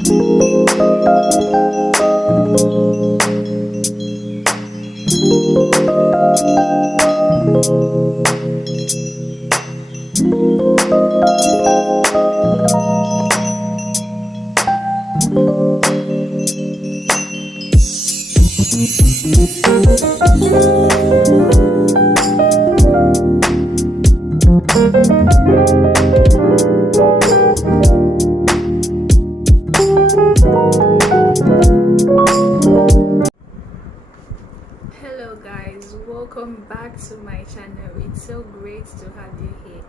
Hello guys, welcome back to my channel. It's so great to have you here.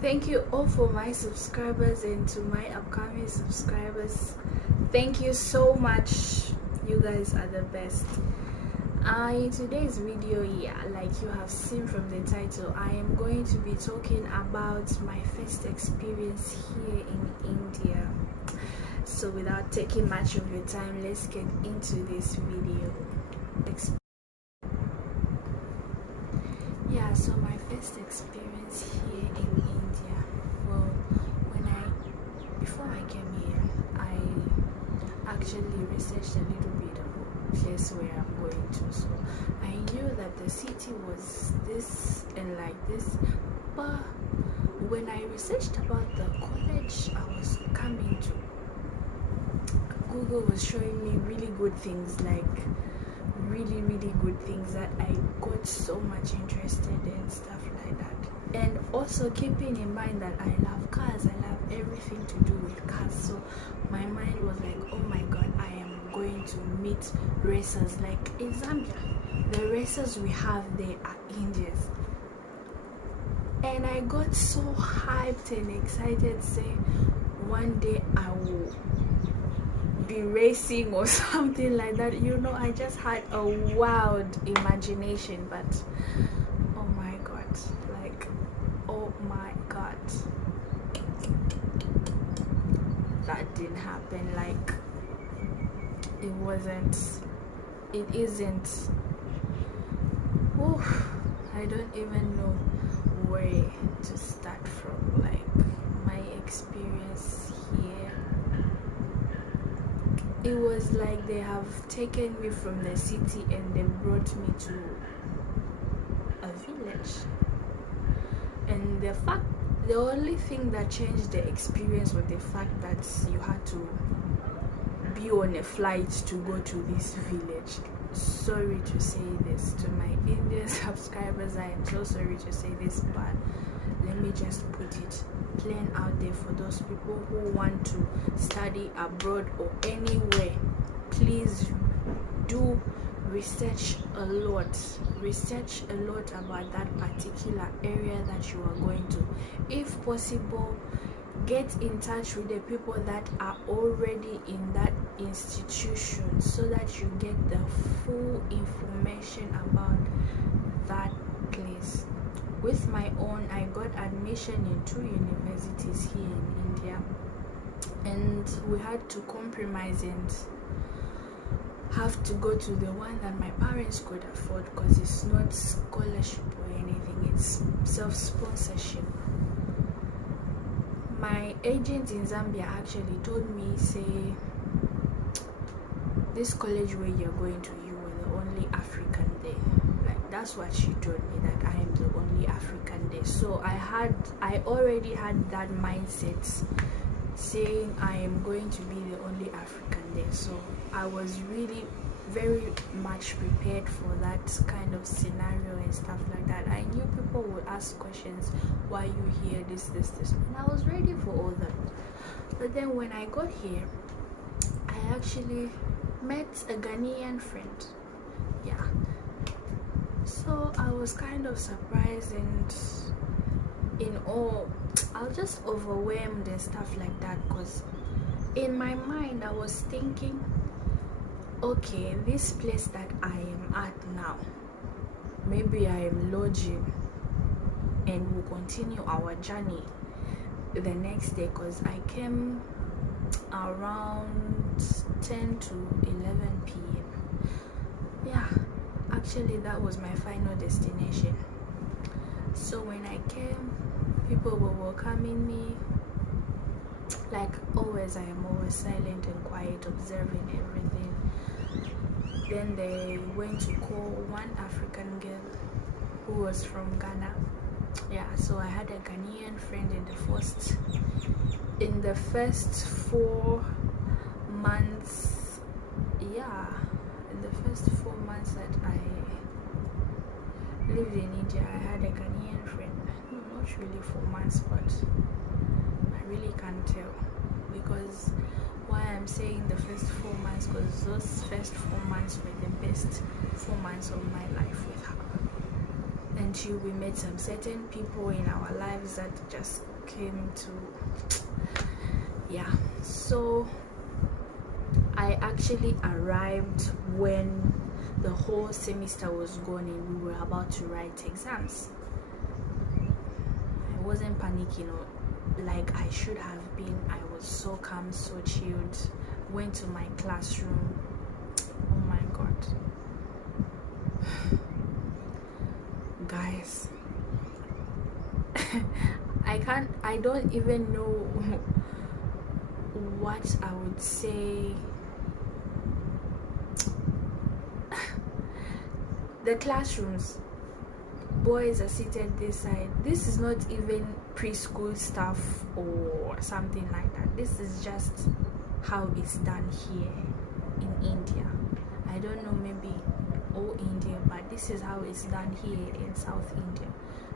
Thank you all for my subscribers and to my upcoming subscribers. Thank you so much. You guys are the best. In today's video, like you have seen from the title, I am going to be talking about my first experience here in India. So without taking much of your time, let's get into this video. So my first experience here in India, well, before I came here, I actually researched a little bit of the place where I'm going to. So I knew that the city was this and like this, but when I researched about the college I was coming to, Google was showing me really good things, like really good things that I got so much interested in, stuff like that. And also keeping in mind that I love cars, I love everything to do with cars. So my mind was like, oh my god, I am going to meet racers. Like in Zambia, the racers we have there are Indians. And I got so hyped and excited, say one day I will be racing or something like that. I just had a wild imagination, but oh my god, that didn't happen. Like it isn't. Oof, I don't even know where to start from. Like my experience here, it was like they have taken me from the city and they brought me to a village. And the only thing that changed the experience was the fact that you had to be on a flight to go to this village. Sorry to say this to my Indian subscribers, I am so sorry to say this, but let me just put it plain out there for those people who want to study abroad or anywhere. Please do research a lot about that particular area that you are going to. If possible, get in touch with the people that are already in that institution so that you get the full information about that place. With my own, I got admission in 2 universities here in India, and we had to compromise and have to go to the one that my parents could afford, because it's not scholarship or anything, it's self-sponsorship. My agent in Zambia actually told me, say, this college where you're going to, you were the only African there. Like that's what she told me, that I am the only African there. So I already had that mindset, saying I am going to be the only African there. So I was really very much prepared for that kind of scenario and stuff like that. I knew people would ask questions, why you here, this, and I was ready for all that. But then when I got here, I actually met a Ghanaian friend. So I was kind of surprised and in awe. I was just overwhelmed and stuff like that, because in my mind I was thinking, okay, this place that I am at now, maybe I am lodging and we'll continue our journey the next day, because I came around 10 to 11 p.m. Actually that was my final destination. So when I came, people were welcoming me, Like always, I am always silent and quiet, observing everything. Then they went to call one African girl who was from Ghana. Yeah, so I had a Ghanaian friend in the first 4 months. Yeah, in the first 4 months that I lived in India, I had a Ghanaian friend. No, not really 4 months, but I really can't tell, because why I'm saying the first 4 months, because those first 4 months were the best 4 months of my life with her. Until we met some certain people in our lives that just came to, yeah. So I actually arrived when the whole semester was gone and we were about to write exams. I wasn't panicking or like I should have been. I was so calm, so chilled. Went to my classroom. Oh my god. Guys, I don't even know what I would say. The classrooms, boys are seated this side. This is not even preschool stuff or something like that. This is just how it's done here in India. I don't know, maybe all India, but this is how it's done here in South India.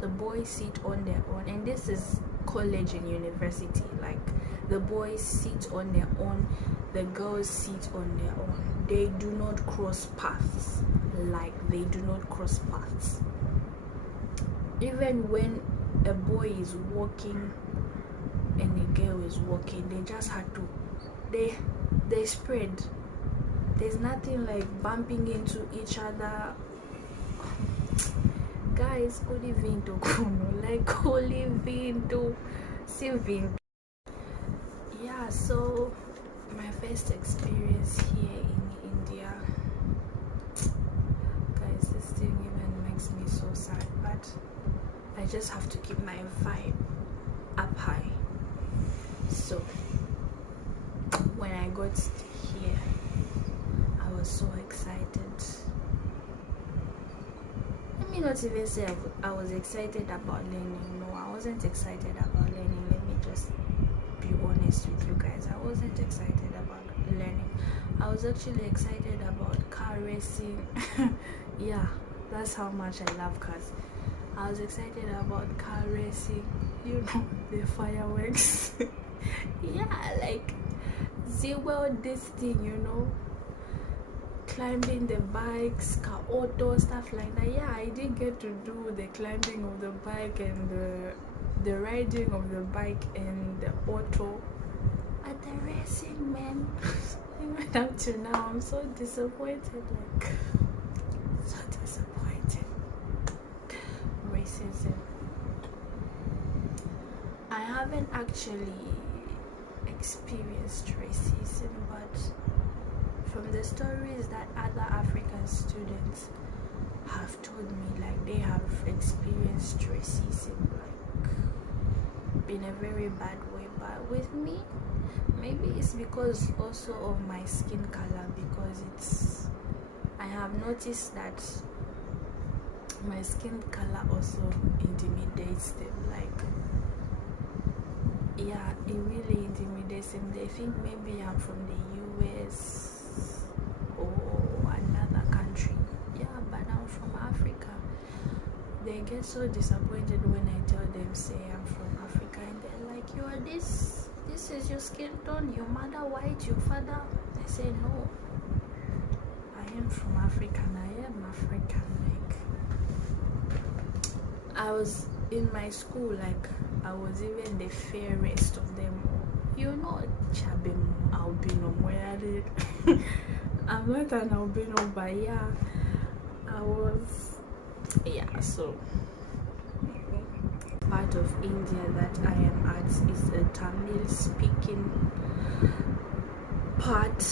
The boys sit on their own, and this is college and university. Like, the boys sit on their own, the girls sit on their own. They do not cross paths. Like, they do not cross paths. Even when a boy is walking and a girl is walking, they just had to, they spread. There's nothing like bumping into each other. Guys, kuli vinto kuno, like kuli vinto, si vinto. Yeah, so my first experience here in India, guys, this thing even makes me so sad, but I just have to keep my vibe up high. So when I got here, I was so excited. Let me not even say I was excited about learning. No, I wasn't excited about learning. Let me just be honest with you guys. I wasn't excited about learning. I was actually excited about car racing. Yeah, that's how much I love cars. I was excited about car racing, you know, the fireworks. Yeah, like zero this thing, you know, climbing the bikes, car auto, stuff like that. Yeah, I did get to do the climbing of the bike and the riding of the bike and the auto. At the racing, man, even up to now, I'm so disappointed. Like, so disappointed. Racism. I haven't actually experienced racism, but from the stories that other African students have told me, like, they have experienced racism, like, in a very bad way. But with me, maybe it's because also of my skin color, because I have noticed that my skin color also intimidates them. Like, yeah, it really intimidates them. They think maybe I'm from the US or another country. Yeah, but I'm from Africa. They get so disappointed when I tell them, say I'm from Africa, and they're like, you are this is your skin tone, your mother white, your father. I say, no, I am from Africa, and I am African. Like, I was in my school, like, I was even the fairest of them all. You know, Chabim albino, where I did. I'm not an albino, but yeah, I was. Yeah, so part of India that I am at is the Tamil speaking part,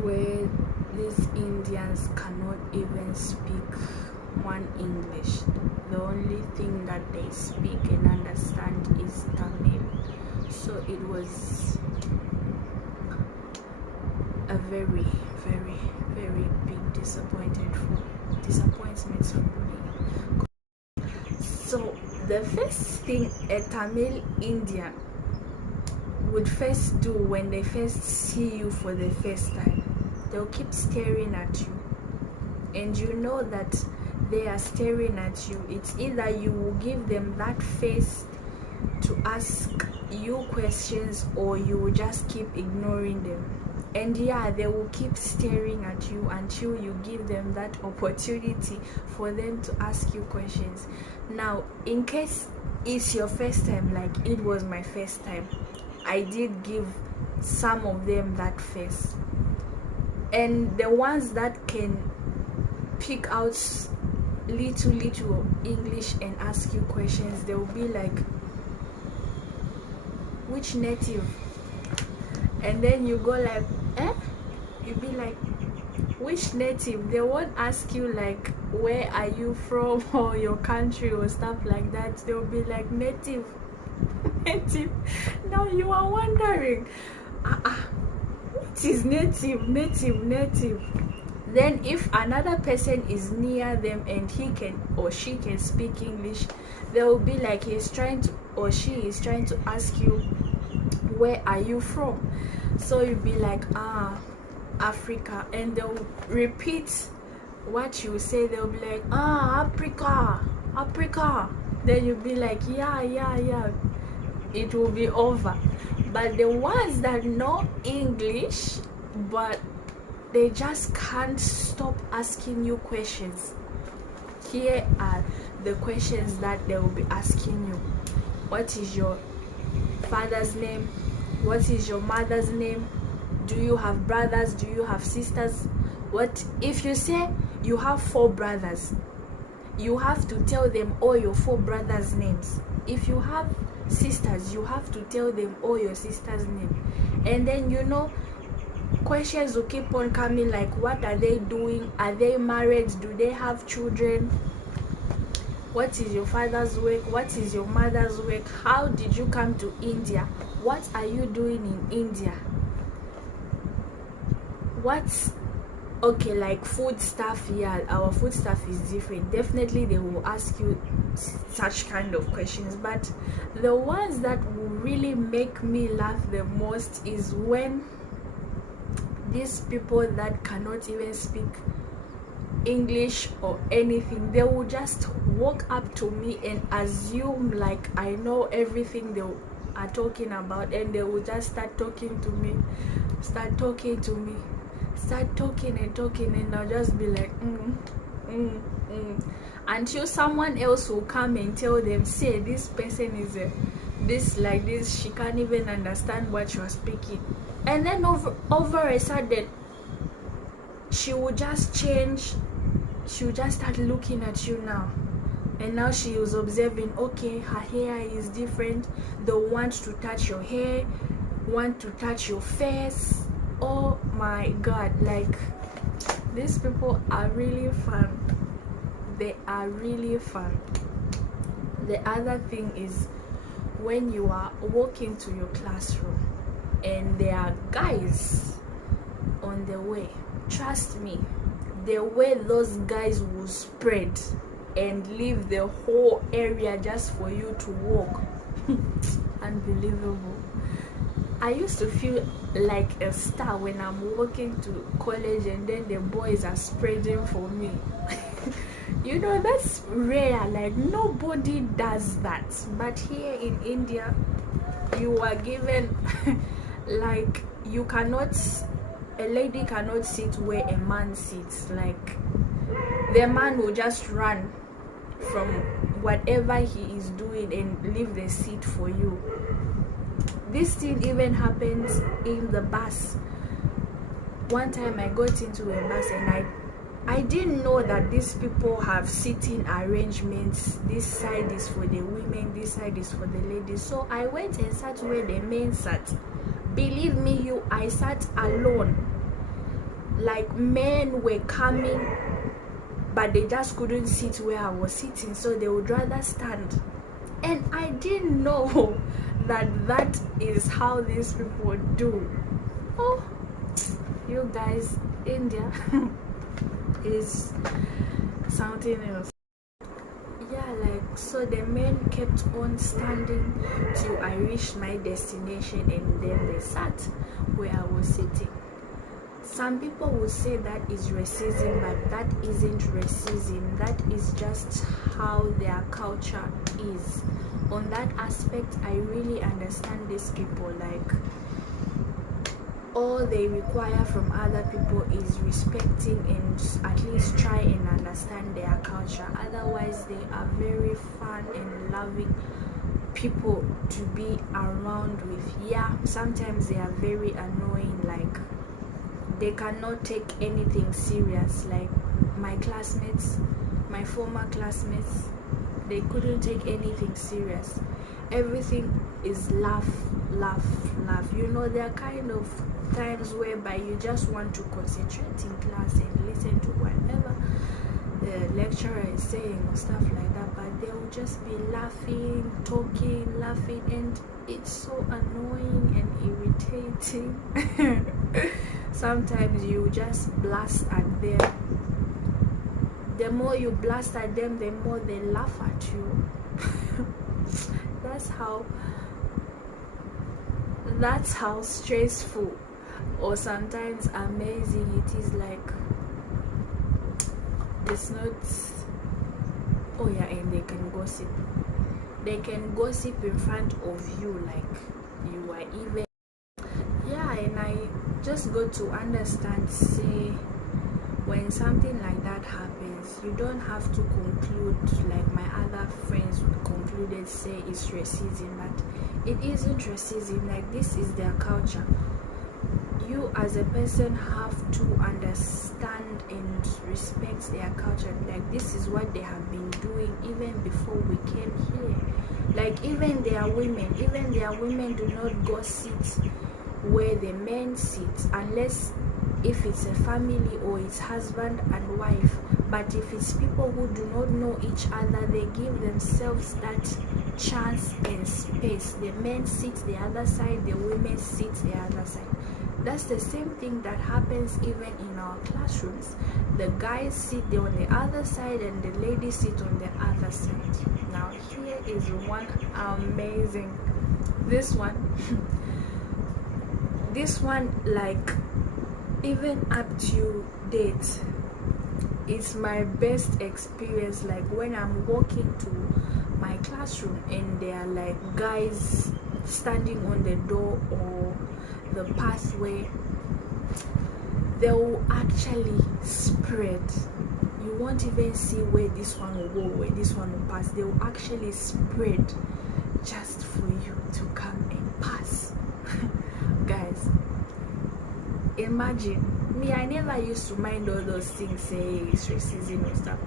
where these Indians cannot even speak one English. The only thing that they speak and understand is Tamil. So it was a very, very, very big disappointment for me. So the first thing a Tamil Indian would first do when they first see you for the first time, they'll keep staring at you, and you know that they are staring at you. It's either you will give them that face to ask you questions, or you will just keep ignoring them. And yeah, they will keep staring at you until you give them that opportunity for them to ask you questions. Now, in case it's your first time, like it was my first time, I did give some of them that face. And the ones that can pick out little English and ask you questions, they will be like, which native? And then you go like, you'll be like, which native? They won't ask you like, where are you from, or your country, or stuff like that. They'll be like, native. Native. Now you are wondering, what is native? Then if another person is near them and he can or she can speak English, they will be like, he is trying to or she is trying to ask you, where are you from? So you'll be like, Africa, and they'll repeat what you say. They'll be like, Africa. Then you'll be like, yeah. It will be over. But the ones that know English, but they just can't stop asking you questions, here are the questions that they will be asking you. What is your father's name? What is your mother's name? Do you have brothers? Do you have sisters? What if you say you have 4 brothers? You have to tell them all your 4 brothers' names. If you have sisters, you have to tell them all your sisters' name. And then questions will keep on coming, like, what are they doing? Are they married? Do they have children? What is your father's work? What is your mother's work? How did you come to India? What are you doing in India? Okay, like food stuff. Yeah, our food stuff is different. Definitely they will ask you such kind of questions. But the ones that will really make me laugh the most is when these people that cannot even speak English or anything, they will just walk up to me and assume like I know everything they are talking about, and they will just start talking to me, start talking, and I'll just be like, until someone else will come and tell them, say this person is this like this, she can't even understand what you're speaking. And then over a sudden, she will just change. She will just start looking at you now. And now she is observing, okay, her hair is different. They want to touch your hair, want to touch your face. Oh my God, like, these people are really fun. They are really fun. The other thing is when you are walking to your classroom and there are guys on the way. Trust me, the way those guys will spread and leave the whole area just for you to walk. Unbelievable. I used to feel like a star when I'm walking to college and then the boys are spreading for me. That's rare. Like, nobody does that. But here in India, you are given like, a lady cannot sit where a man sits. Like, the man will just run from whatever he is doing and leave the seat for you. This thing even happens in the bus. One time I got into a bus and I didn't know that these people have seating arrangements. This side is for the women, this side is for the ladies. So I went and sat where the men sat. Believe me, I sat alone. Like, men were coming, but they just couldn't sit where I was sitting, so they would rather stand. And I didn't know that is how these people do. Oh, you guys, India is something else. Yeah, like, so the men kept on standing till I reached my destination, and then they sat where I was sitting. Some people would say that is racism, but that isn't racism. That is just how their culture is. On that aspect, I really understand these people. Like, all they require from other people is respecting and at least try and understand their culture. Otherwise, they are very fun and loving people to be around with. Yeah, sometimes they are very annoying. Like, they cannot take anything serious. Like my classmates, my former classmates, they couldn't take anything serious. Everything is laugh, laugh, laugh. You know, there are kind of times whereby you just want to concentrate in class and listen to whatever the lecturer is saying or stuff like that, but they will just be laughing, talking, laughing, and it's so annoying and irritating. Sometimes you just blast at them. The more you blast at them, the more they laugh at you. That's how stressful or sometimes amazing it is. Like, it's not. Oh yeah, and they can gossip. They can gossip in front of you, like you are even. Yeah, and I just got to understand, say, when something like that happens, you don't have to conclude like my other friends concluded, say it's racism, but it isn't racism. Like, this is their culture. You as a person have to understand and respect their culture. Like, this is what they have been doing even before we came here. Like, even their women do not go sit where the men sit, unless if it's a family or it's husband and wife. But if it's people who do not know each other, they give themselves that chance and space. The men sit the other side, the women sit the other side. That's the same thing that happens even in our classrooms. The guys sit there on the other side and the ladies sit on the other side. Now here is one amazing, this one, like, even up to date, it's my best experience. Like, when I'm walking to my classroom and there are like guys standing on the door or the pathway, they will actually spread. You won't even see where this one will go, where this one will pass. They will actually spread just for you to come and pass. Guys, imagine me. I never used to mind all those things, say it's racism or stuff.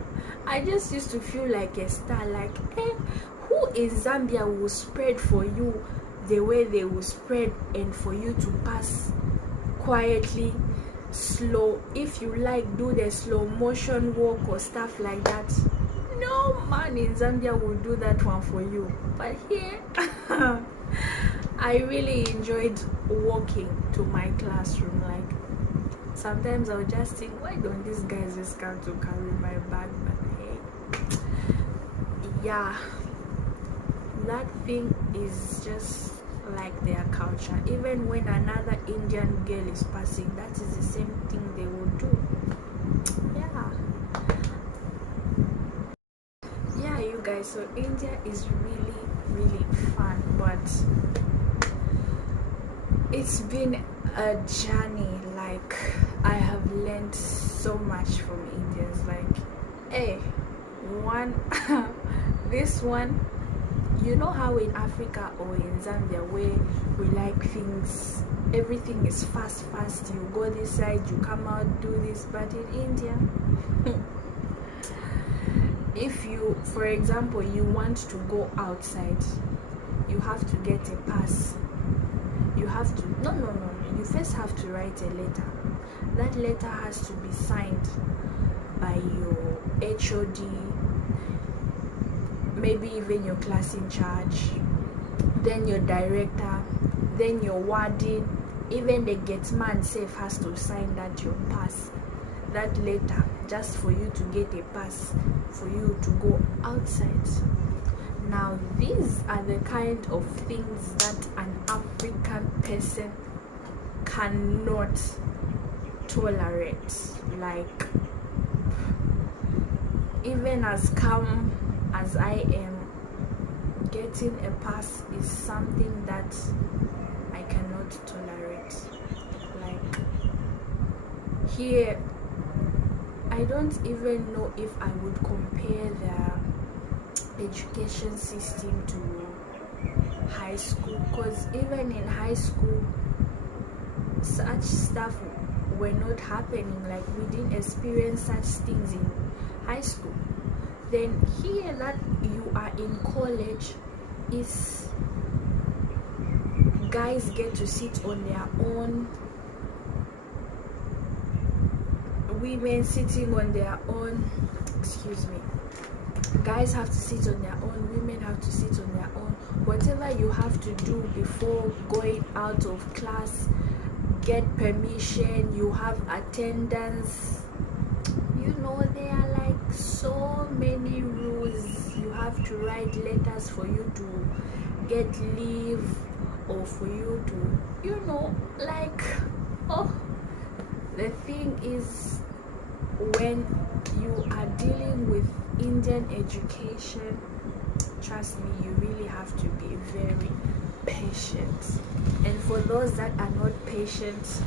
I just used to feel like a star. Like, who in Zambia will spread for you the way they will spread, and for you to pass quietly, slow? If you like, do the slow motion walk or stuff like that. No man in Zambia will do that one for you. But here I really enjoyed walking to my classroom. Like, sometimes I'll just think, why don't these guys just come to carry my bag? But hey, yeah, that thing is just like their culture. Even when another Indian girl is passing, that is the same thing they will do. Yeah, you guys, so India is really fun, but it's been a journey. Like, I have learned so much from Indians. Like, hey, this one, you know how in Africa or in Zambia, where we like things, everything is fast, you go this side, you come out, do this. But in India, if you, for example, you want to go outside, you have to get a pass. You have to, no, you first have to write a letter. That letter has to be signed by your HOD, maybe even your class in charge, then your director, then your warden, even the gate man safe has to sign that your pass, that letter, just for you to get a pass for you to go outside. Now these are the kind of things that an African person cannot tolerate. Like, even as calm as I am, getting a pass is something that I cannot tolerate. Like, here I don't even know if I would compare the education system to high school, because even in high school such stuff were not happening. Like, we didn't experience such things in high school. Then here that you are in college, is guys get to sit on their own, women sitting on their own, guys have to sit on their own, women have to sit on their own. Whatever you have to do before going out of class, get permission, you have attendance, there are like so many rules. You have to write letters for you to get leave, or for you to the thing is, when you are dealing with Indian education, trust me, you really have to be very patient. And for those that are not patient,